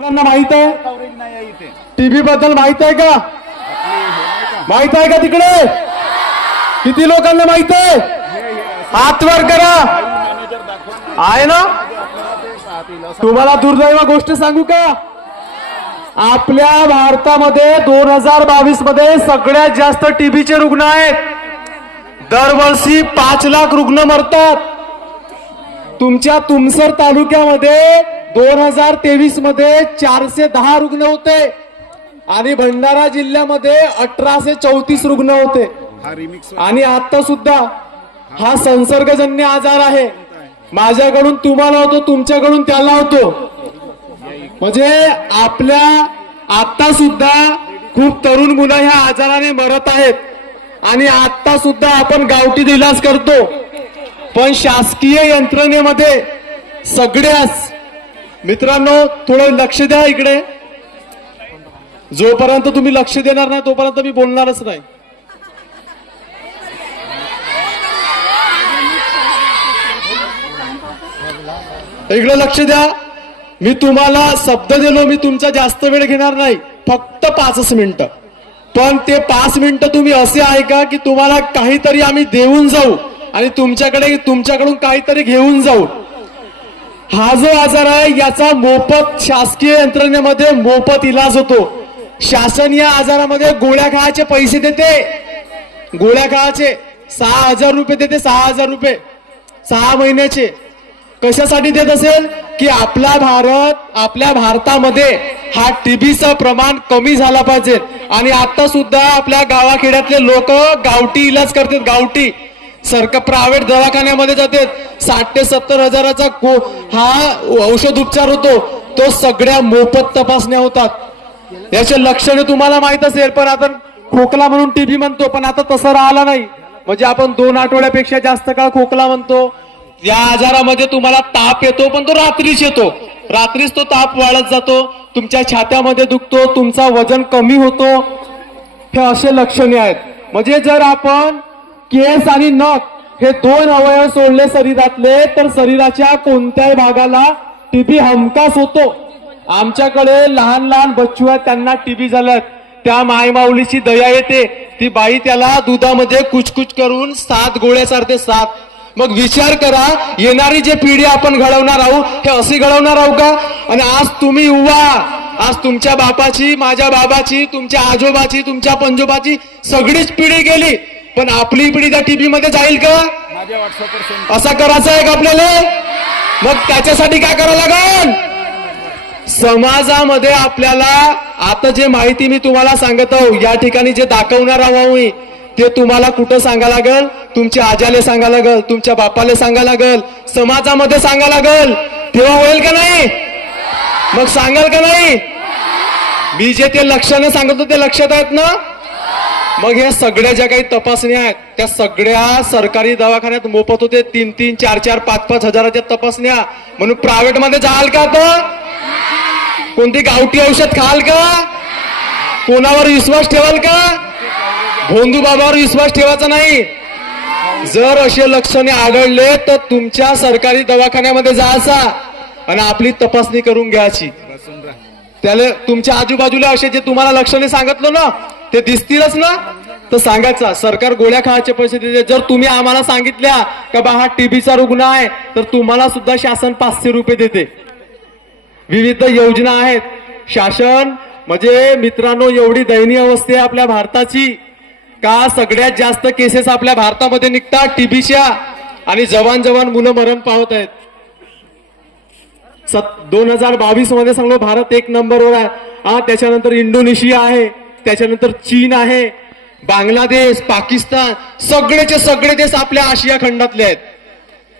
लोकांना माहीत आहे? टीव्ही बद्दल माहीत आहे का? माहीत आहे का तिकडे? किती लोकांना माहीत आहे? हात वर करा. आहे ना? तुम्हाला दुर्दैव गोष्ट सांगू का? आपल्या भारतामध्ये दोन हजार बावीसमध्ये सगळ्यात जास्त टीबीचे रुग्ण आहेत. दरवर्षी पाच लाख रुग्ण मरतात. तुमच्या तुमसर तालुक्यामध्ये दोन हजार तेवीसमध्ये चारशे दहा रुग्ण होते. आणि भंडारा जिल्ह्यामध्ये अठराशे चौतीस रुग्ण होते. आणि आता सुद्धा हा संसर्गजन्य आजार आहे. माझ्याकडून तुम्हाला होतो तुमच्याकडून त्याला होतो. म्हणजे आपल्या आता सुद्धा खूप तरुण मुलं ह्या आजाराने मरत आहेत. आणि आता सुद्धा आपण गावठी इलाज करतो. पण शासकीय यंत्रणेमध्ये सगळ्याच मित्रांनो थोडं लक्ष द्या इकडे. जोपर्यंत तुम्ही लक्ष देणार नाही तोपर्यंत मी बोलणारच नाही. इकडे लक्ष द्या. मी तुम्हाला शब्द दिलो मी तुमचा जास्त वेळ घेणार नाही. फक्त पाचच मिनिटं. पण ते पाच मिनिटं तुम्ही असे ऐका की तुम्हाला काहीतरी आम्ही देऊन जाऊ आणि तुमच्याकडे तुमच्याकडून काहीतरी घेऊन जाऊ. हा जो आजार आहे याचा मोफत शासकीय यंत्रणेमध्ये मोफत इलाज होतो. शासन या आजारामध्ये गोळ्या खायचे पैसे देते. गोळ्या खायचे. सहा हजार रुपये देते सहा हजार रुपये. सहा महिन्याचे. कशासाठी देत असेल? की आपला भारत आपल्या भारतामध्ये हा टीबीचं प्रमाण कमी झाला पाहिजे. आणि आता सुद्धा आपल्या गावाखेड्यातले लोक गावठी इलाज करतात गावठी. सरकार प्रायव्हेट दवाखान्यामध्ये जाते. साठ ते सत्तर हजाराचा को हा औषध उपचार होतो. तो सगळ्या मोफत तपासण्या होतात. याचे लक्षणे तुम्हाला माहीत असेल पण आता खोकला म्हणून टीबी म्हणतो पण आता तसं राहिला नाही. म्हणजे आपण दोन आठवड्यापेक्षा जास्त काळ खोकला म्हणतो. या आजारामध्ये तुम्हाला ताप येतो पण तो रात्रीच येतो. रात्रीच तो ताप वाढत जातो. तुमच्या छात्यामध्ये दुखतो तुमचा वजन कमी होतो. हे असे लक्षणे आहेत. म्हणजे जर आपण केस आणि नख हे दोन अवयव सोडले शरीरातले तर शरीराच्या कोणत्याही भागाला टीबी हमखास होतो. आमच्याकडे लहान लहान बच्चू आहेत त्यांना टीबी झाल्यात. त्या मायमाऊलीची दया येते. ती बाई त्याला दुधामध्ये कुचकुच करून सात गोळ्यासारखे सात. मग विचार करा येणारी जे पिढी आपण घडवणार आहोत हे अशी घडवणार आहोत का? आणि आज तुम्ही युवा आज तुमच्या बापाची माझ्या बाबाची तुमच्या आजोबाची तुमच्या पंजोबाची सगळीच पिढी गेली. पण आपली पिढी त्या टीव्ही मध्ये जाईल का? असा करायचं आहे का आपल्याला? मग त्याच्यासाठी काय करावं लागेल? समाजामध्ये आपल्याला आता जे माहिती मी तुम्हाला सांगत आहो या ठिकाणी जे दाखवणार आहो मी ते तुम्हाला कुठं सांगा लागल? तुमच्या आजाले सांगा लागल तुमच्या बापाले सांगा लागल समाजामध्ये सांगा लागल. तेव्हा होईल का नाही? मग सांगाल का नाही? मी जे ते लक्षानं सांगतो ते लक्षात आहेत ना? मग या सगळ्या ज्या काही तपासण्या आहेत त्या सगळ्या सरकारी दवाखान्यात मोफत होते. तीन तीन चार चार पाच पाच हजाराच्या तपासण्या. म्हणून प्रायव्हेटमध्ये जाल का आता कोणती गावठी औषध खाल का? कोणावर विश्वास ठेवाल का? भोंदू बाबावर विश्वास ठेवायचा नाही. जर असे लक्षणे आढळले तर तुमच्या सरकारी दवाखान्यामध्ये जायचा आणि आपली तपासणी करून घ्यायची. त्याला तुमच्या आजूबाजूला असे जे तुम्हाला लक्षणे सांगितलं ना ते दिसतीलच ना? तर सांगायचा सरकार गोळ्या खायचे पैसे देते. जर तुम्ही आम्हाला सांगितल्या का बा हा टीबीचा रुग्ण आहे तर तुम्हाला सुद्धा शासन पाचशे रुपये देते. विविध योजना आहेत. शासन म्हणजे मित्रांनो एवढी दयनीय अवस्था आहे आपल्या भारताची. का सगळ्यात जास्त केसेस आपल्या भारतामध्ये निघतात? टीबीच्या. आणि जवान जवान मुलं मरण पावत आहेत. सत दोन हजार बावीसमध्ये सांगलो भारत एक नंबरवर आहे. हा त्याच्यानंतर इंडोनेशिया आहे. त्याच्यानंतर चीन आहे बांगलादेश पाकिस्तान सगळेचे सगळे देश आपल्या आशिया खंडातले आहेत.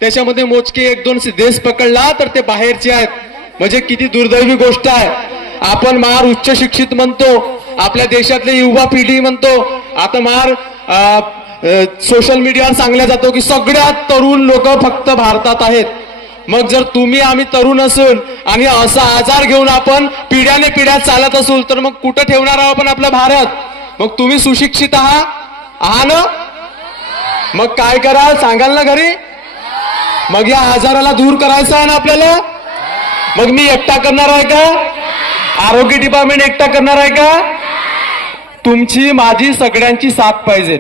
त्याच्यामध्ये मोजके एक दोन देश पकडला तर ते बाहेरचे आहेत. म्हणजे किती दुर्दैवी गोष्ट आहे. आपण मार उच्च शिक्षित म्हणतो आपल्या देशातले युवा पिढी म्हणतो. आता मार सोशल मीडियावर सांगल्या जातो की सगळ्यात तरुण लोक फक्त भारतात आहेत. मग जर तुम्ही आम्ही तरुण असून आणि असा आजार घेऊन आपण पिढ्याने पिढ्या चालत असू तर मग कुठं ठेवणार आहोत आपण आपला भारत? मग तुम्ही सुशिक्षित आहात? आहा ना? मग काय कराल? सांगाल ना घरी? मग या आजाराला दूर करायचं आहे ना आपल्याला? मग मी एकटा करणार आहे का? आरोग्य डिपार्टमेंट एकटा करणार आहे का? तुमची माझी सगळ्यांची साथ पाहिजे.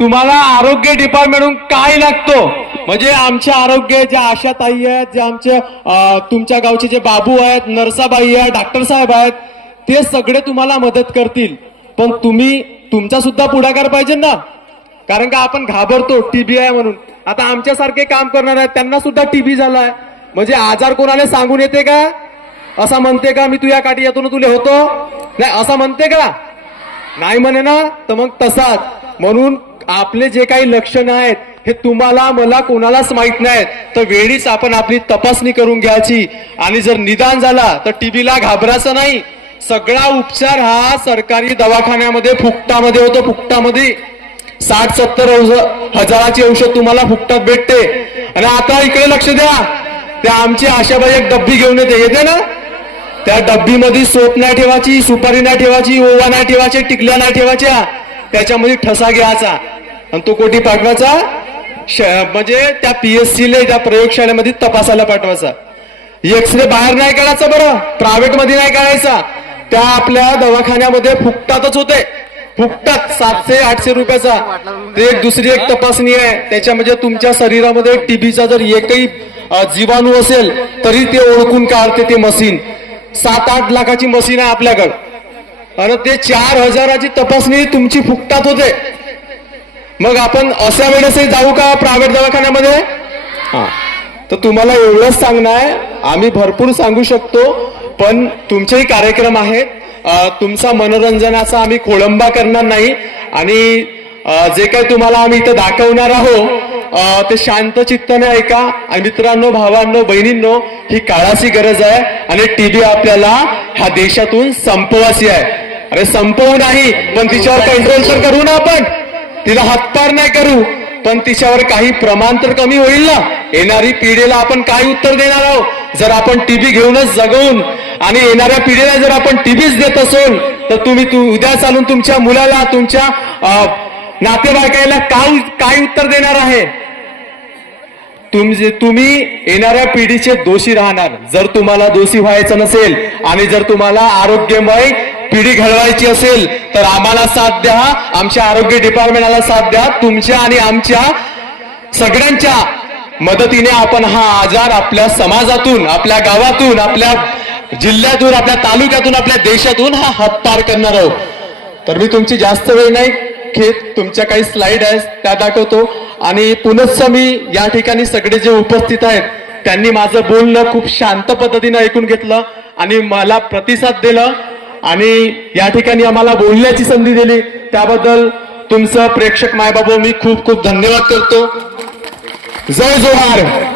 तुम्हाला आरोग्य डिपार्टमेंटहून काय लागतो? म्हणजे आमच्या आरोग्य ज्या आशाताई आहेत जे आमचे तुमच्या गावचे जे बाबू आहेत नरसाबाई आहेत डॉक्टर साहेब आहेत ते सगळे तुम्हाला मदत करतील. पण तुम्ही तुमचा सुद्धा पुढाकार पाहिजे ना. कारण का आपण घाबरतो टीबी आहे म्हणून. आता आमच्यासारखे काम करणार आहेत त्यांना सुद्धा टीबी झालाय. म्हणजे आजार कोणाला सांगून येते का? असं म्हणते का मी तुझ्या काठी येतो ना तुले होतो. नाही असं म्हणते का? नाही म्हणे ना तर मग तसाच. म्हणून आपले जे काही लक्षणं आहेत हे तुम्हाला मला कोणालाच माहीत नाहीत. तर वेळीच आपण आपली तपासणी करून घ्यायची. आणि जर निदान झाला तर टीबीला घाबरायचं नाही. सगळा उपचार हा सरकारी दवाखान्यामध्ये फुकटामध्ये होतो फुकटामध्ये. साठ सत्तर हजाराची औषध तुम्हाला फुकटात भेटते. आणि आता इकडे लक्ष द्या. त्या आमची आशाबाई एक डब्बी घेऊन येते. येते ना. त्या डब्बीमध्ये सोप नाही ठेवायची सुपारी नाही ठेवायची ओवा नाही ठेवायची टिकल्या नाही ठेवायच्या. त्याच्यामध्ये ठसा घ्यायचा. आणि तो कोठी पाठवायचा. म्हणजे त्या पीएससी ले त्या प्रयोगशाळेमध्ये तपासायला पाठवायचा. एक्सरे बाहेर नाही काढायचा बरं प्रायव्हेटमध्ये नाही काढायचा. त्या आपल्या दवाखान्यामध्ये फुकटातच होते. फुकटात सातशे आठशे रुपयाचा. ते एक दुसरी एक तपासणी आहे. त्याच्यामध्ये म्हणजे तुमच्या शरीरामध्ये टीबीचा जर एकही जीवाणू असेल तरी ते ओळखून काढते ते मशीन. सात आठ लाखाची मशीन आहे आपल्याकडं. आणि ते चार हजाराची तपासणी तुमची फुकटात होते. मग आपण अशा वेळेसही जाऊ का प्रायव्हेट दवाखान्यामध्ये? हा. तर तुम्हाला एवढंच सांगणं आहे आम्ही भरपूर सांगू शकतो पण तुमचेही कार्यक्रम आहेत. तुमचा मनोरंजनाचा आम्ही खोळंबा करणार नाही. आणि जे काही तुम्हाला आम्ही इथं दाखवणार आहोत ते शांत चित्ताने ऐका. आणि मित्रांनो भावांनो बहिणींनो ही काळाची गरज आहे. आणि टीबी आपल्याला ह्या देशातून संपवाची आहे. अरे संपवू नाही पण तिच्यावर कंट्रोल तर करू ना आपण. तिला हातपार नाही करू पण तिच्यावर काही प्रमाण तर कमी होईल ना. येणारी पिढीला आपण काय उत्तर देणार आहोत? जर आपण टीबी घेऊनच जगवून आणि येणाऱ्या पिढीला जर आपण टीबीच देत असून तर तुम्ही तु, उद्या चालून तुमच्या मुलाला तुमच्या नातेवाईकाला काय काय उत्तर देणार आहे? तुमचे तुम्ही येणाऱ्या पिढीचे दोषी राहणार. जर तुम्हाला दोषी व्हायचं नसेल आणि जर तुम्हाला आरोग्यमय पिढी घडवायची असेल तर आम्हाला साथ द्या. आमच्या आरोग्य डिपार्टमेंटला साथ द्या. तुमच्या आणि आमच्या सगळ्यांच्या मदतीने आपण हा आजार आपल्या समाजातून आपल्या गावातून आपल्या जिल्ह्यातून आपल्या तालुक्यातून आपल्या देशातून हा हत्तार करणार आहोत. तर मी तुमची जास्त वेळ नाही घेत. तुमच्या काही स्लाइड आहेत त्या दाखवतो. आणि पुनश्च मी या ठिकाणी सगळे जे उपस्थित आहेत त्यांनी माझं बोलणं खूप शांत पद्धतीनं ऐकून घेतलं आणि मला प्रतिसाद दिलं. आणि या ठिकाणी आम्हाला बोलण्याची संधी दिली. त्याबद्दल तुमचं प्रेक्षक मायबाबू मी खूप खूप धन्यवाद करतो. जय जोहार!